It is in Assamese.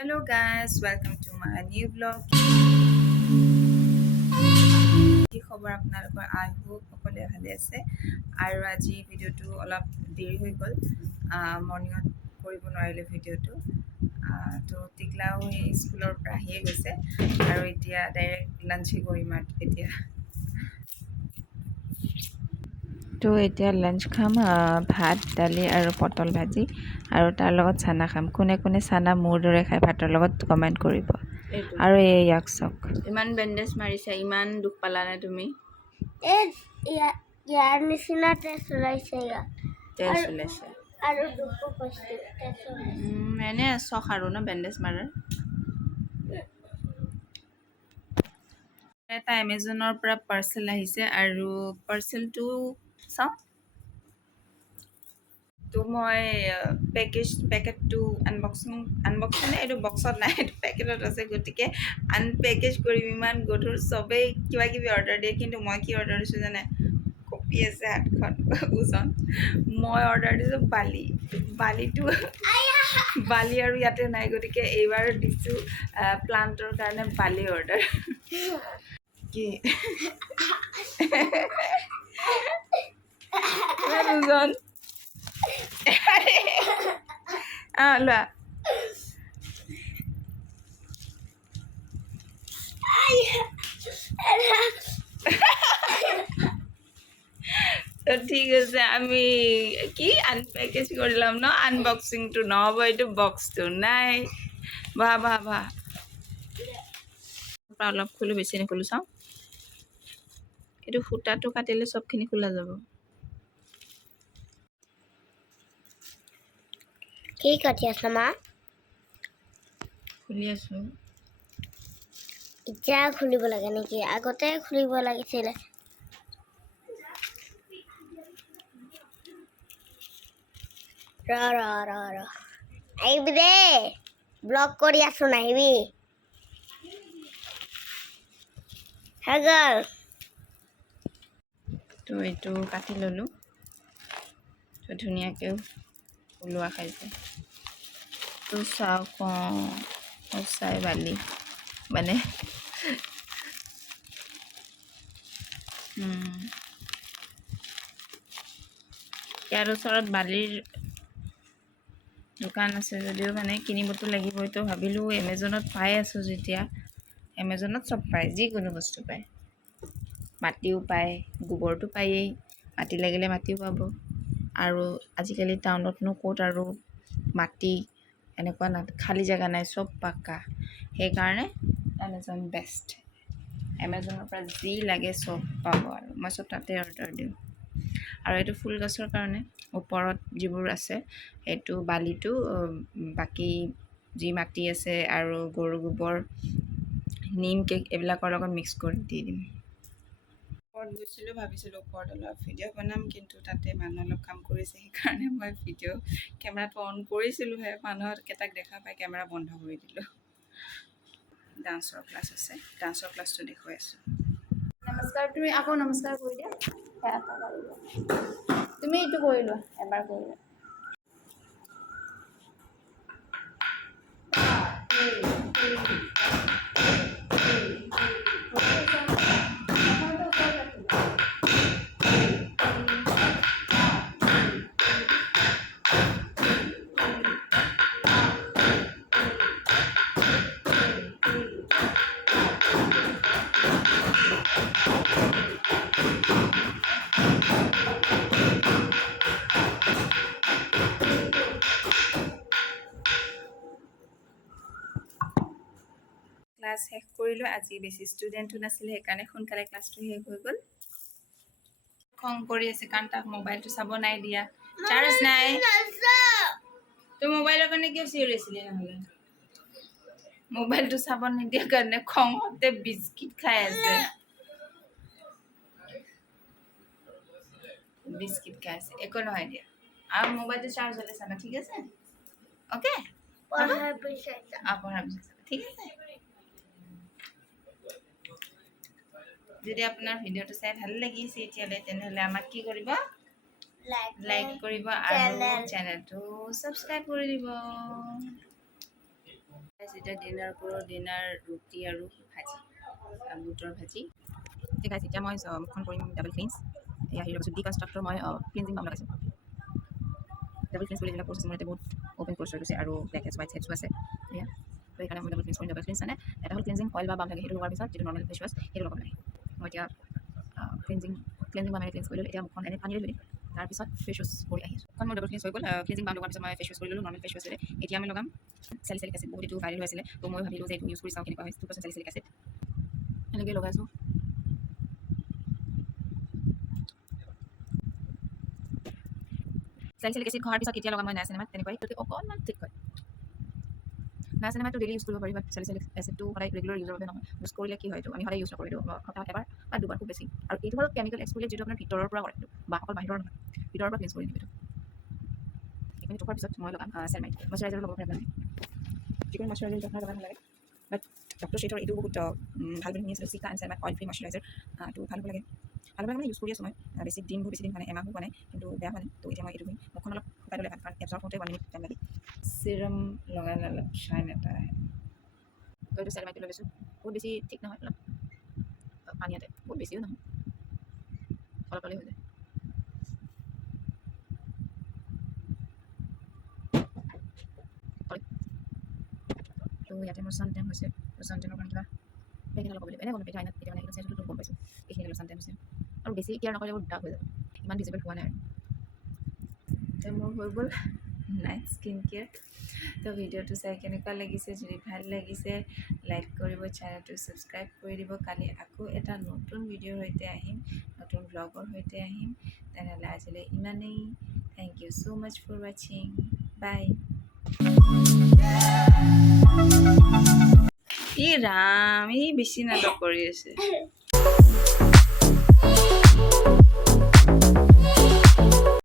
Hello guys, welcome to my new vlog. কি খবৰ আপোনালোকৰ? আই হোপ সকলোৱে ভালে আছে আৰু আজি ভিডিঅ'টো অলপ দেৰি হৈ গ'ল। মৰ্ণিঙত কৰিব নোৱাৰিলোঁ ভিডিঅ'টো। তো টিকলাও সেই স্কুলৰ পৰা আহিয়ে গৈছে আৰু এতিয়া ডাইৰেক্ট লাঞ্চে কৰিম আৰু এতিয়া। তো এতিয়া লাঞ্চ খাম, ভাত দালি আৰু পটল ভাজি আৰু তাৰ লগত চানা খাম। কোনে কোনে চানা মোৰ দৰে খাই ভাতৰ লগত কমেণ্ট কৰিব। আৰু এই ইয়াক চাওক, ইমান বেণ্ডেজ মাৰিছে, ইমান দুখ পালানে তুমি? ইয়াৰ নিচিনা তেজ ওলাইছে তেজ ওলাইছে আৰু দুখো পাইছে তেজ ওলাইছে। এনে চখ আৰু ন বেণ্ডেজ মাৰাৰ। এটা এমেজনৰ পৰা পাৰ্চেল আহিছে আৰু পাৰ্চেলটো চাওঁ। তো মই পেকেটটো আনবক্সিং এইটো বক্সত নাই, এইটো পেকেটত আছে, গতিকে আনপেকেজ কৰিম। ইমান গধুৰ, চবেই কিবা কিবি অৰ্ডাৰ দিয়ে, কিন্তু মই কি অৰ্ডাৰ দিছোঁ জানে? কপি আছে হাতখন ওজন। মই অৰ্ডাৰ দিছোঁ বালিটো বালি আৰু ইয়াতে নাই, গতিকে এইবাৰ দিছোঁ প্লাণ্টৰ কাৰণে বালি অৰ্ডাৰ। কি ওজন লোৱা। তো ঠিক আছে, আমি কি আনপেকেজ কৰিলাম ন, আনবক্সিংটো নহ'ব, এইটো বক্সটো নাই। বাহ অলপ খোলো, বেছি নোখোলো, চাওঁ। এইটো সূতাটো কাটিলে চবখিনি খোলা যাব। কি কাটি আছা মা? খুলি আছোঁ। এতিয়া খুলিব লাগে নেকি? আগতে খুলিব লাগিছিলে। ৰ আহিবি দেই, ব্লগ কৰি আছো, নাহিবি। হৈ গ'ল। তো এইটো কাটি ল'লোঁ, তো ধুনীয়াকৈ ওলোৱা খাইছে। তো চাওক, সঁচাই বালি মানে ইয়াৰ ওচৰত বালিৰ দোকান আছে যদিও মানে কিনিবতো লাগিবই। তো ভাবিলোঁ এমেজনত পাই আছোঁ যেতিয়া, এমেজনত চব পায়, যিকোনো বস্তু পায়। মাটিও পায়, গোবৰটো পায়েই, মাটি লাগিলে মাটিও পাব। আৰু আজিকালি টাউনতনো ক'ত আৰু মাটি এনেকুৱা খালী জেগা নাই, চব পাক্কা। সেইকাৰণে এমেজন বেষ্ট। এমেজনৰ পৰা যি লাগে চব পাব আৰু মই চব তাতে অৰ্ডাৰ দিওঁ। আৰু এইটো ফুল গছৰ কাৰণে ওপৰত যিবোৰ আছে, সেইটো বালিটো বাকী যি মাটি আছে আৰু গৰু গোবৰ, নিম কেক এইবিলাকৰ লগত মিক্স কৰি দি দিম। ওপৰত গৈছিলোঁ, ভাবিছিলোঁ ওপৰত অলপ ভিডিঅ' বনাম, কিন্তু তাতে মানুহ অলপ কাম কৰিছে, সেইকাৰণে মই কেমেৰাটো অন কৰিছিলোঁহে, মানুহকেইটাক দেখা পাই কেমেৰা বন্ধ কৰি দিলোঁ। ডান্সৰ ক্লাছ আছে, ডান্সৰ ক্লাছটো দেখুৱাই আছোঁ। নমস্কাৰ, তুমি আকৌ নমস্কাৰ কৰি দিয়া। তুমি এইটো কৰি লোৱা, এবাৰ কৰি লোৱা। ক্লাছ শেষ কৰিলোঁ। আজি বেছি ষ্টুডেণ্টো নাছিলে, সেইকাৰণে সোনকালে ক্লাছটো শেষ হৈ গ'ল। খং কৰি আছে কাৰণ তাক মোবাইলটো চাব নাই দিয়া, চাৰ্জ নাই। তই মোবাইলৰ কাৰণে কিয় চিঞৰিছিলি? নহ'লে মোবাইলটো চাব নিদিয়া কাৰণে খঙতে বিস্কিট খাই আছে, একো নহয় দিয়া। আৰু মোবাইলটো চাৰ্জ হ'লে চাবা, ঠিক আছে? অ'কে, পঢ়াৰ পিছত ঠিক আছে। যদি আপোনাৰ ভিডিঅ'টো চাই ভাল লাগিছে এতিয়ালৈ, তেনেহ'লে আমাক কি কৰিব? লাইক কৰিব আৰু চেনেলটো ছাবস্ক্ৰাইব কৰি দিব। এতিয়া ডিনাৰ কৰোঁ ডিনাৰ ৰুটি আৰু ভাজি বুটৰ ভাজি ঠিক আছে এতিয়া মই মুখখন কৰিম ডাবল ক্লিনছ এয়া হেৰি লগাইছোঁ ডিকনষ্ট্ৰাক্টৰ মই ক্লিনজিং বাম লগাইছোঁ ডাবল ক্লিনছ বুলি যিবিলাক প্ৰচেছ মোৰ এতিয়া বহুত অ'পেন ক'ৰ্চ হৈ গৈছে আৰু ব্লেক হেডছ হোৱাইট হেডছো আছে এয়া তো সেইকাৰণে মই ডাবল ক্লিনছ কৰিম ডাবল ক্লিনছ মানে এটা হ'ল ক্লিনজিং অইল বা বাম থাকে সেইটো লগোৱাৰ পিছত যিটো নৰ্মেল ফেচ ৱাছ সেইটো লগাব লাগে মই এতিয়া ক্লিনজিং বাম ক্লিনছ কৰি ল'লোঁ এতিয়া মুখখন এনেই পানী লৈ তাৰপিছত ফেচ ৱাছ কৰি আহিছোঁ মুখখন মোৰ ডাবল ক্লিনছ হৈ গ'ল ক্লিনজিং বাম লগোৱাৰ পিছত মই ফেচ ৱাছ কৰি ল'লোঁ নৰ্মেল ফেচ ৱাছ এতিয়া মই লগাম চেলিচিলিক এচিড বহুত এইটো ভাইৰেল হৈ আছিলে তো মই ভাবিলোঁ যে এইটো ইউজ কৰি চাওঁ কেনেকুৱা হয় 2% চেলিচিলিক এচিড এনেকৈ লগাইছোঁ চেলিচিলিক এচিড খোৱাৰ পিছত কেতিয়া লগাম মই নাইচিনামাইড তেনেকুৱাই গতিকে অকণমান ঠিক হয় নাইচিনামাইডটো ডেইলি ইউজ কৰিব পাৰি বাট চেলিচিলিক এচিডটো সদায় ৰেগুলাৰ ইউজৰ বাবে নহয় ইউজ কৰিলে কি হয় এইটো আমি সদায় ইউজ নকৰিলোঁ সপ্তাহত এবাৰ বা দুবাৰ খুব বেছি আৰু এইটো হ'ল কেমিকেল এক্সপ'লিয়েট যিটো আপোনাৰ ভিতৰৰ পৰা কৰে বা অকল বাহিৰৰ নহয় ভিতৰৰ পৰা ক্লিনছ কৰি দিব এইটো এইখিনি থোৱাৰ পিছত মই লগাম চেলমাইড মইশ্চাৰাইজাৰো লগাব পাৰে যিকোনো মইশ্চাৰাইজাৰ আপোনাৰ লগাব নালাগে বাট ডক্টৰ শ্বেটৰ এইটো বহুত ভাল বুলি শুনি আছিলোঁ চিকা এণ্ড চেলমাইড অইল ফ্ৰী মইশ্চাৰাইজাৰ এইটো ভাল হ'ব লাগে মানে ইউজ কৰি আছোঁ মই বেছি দিন মানে এমাহো হোৱা নাই কিন্তু বেয়া হোৱা নাই তো এতিয়া মই এইটো মুখখন অলপ শুকাই ল'লে ভাল কাৰণ এবজৰ্ব হওঁতে 1 মিনিট টাইম লাগে চিৰাম লগাই ল'লে শ্বাইন এটা আহে তো এইটো চেলমাইডটো লৈ লৈছোঁ বহুত বেছি ঠিক নহয় অলপ পানীয়াতে বহুত বেছিও নহয় অলপ হ'লেই হৈ যায় তো ইয়াতে মোৰ চানটেন হৈছে তো চানটেনৰ কাৰণে কিবা সেইখিনি লগাব লাগিব এনেই গম পাইছোঁ আইনাত এতিয়া মানে চেনটো গম পাইছোঁ এইখিনি অলপ চানটেন হৈছে আৰু বেছি কেয়াৰ নকৰিলে বহুত ডাৰ্ক হৈ যাব ইমান ভিজিবল হোৱা নাই আৰু এতিয়া মোৰ হৈ গ'ল নাইট স্কিন কেয়াৰ তো ভিডিঅ'টো চাই কেনেকুৱা লাগিছে যদি ভাল লাগিছে লাইক কৰিব চেনেলটো ছাবস্ক্ৰাইব কৰি দিব কালি আকৌ এটা নতুন ভিডিঅ'ৰ সৈতে আহিম নতুন ব্লগৰ সৈতে আহিম তেনেহ'লে আজিলৈ ইমানেই thank you so' much for ৱাচিং বাই ই ৰাম ই বেছি নাটক কৰি আছে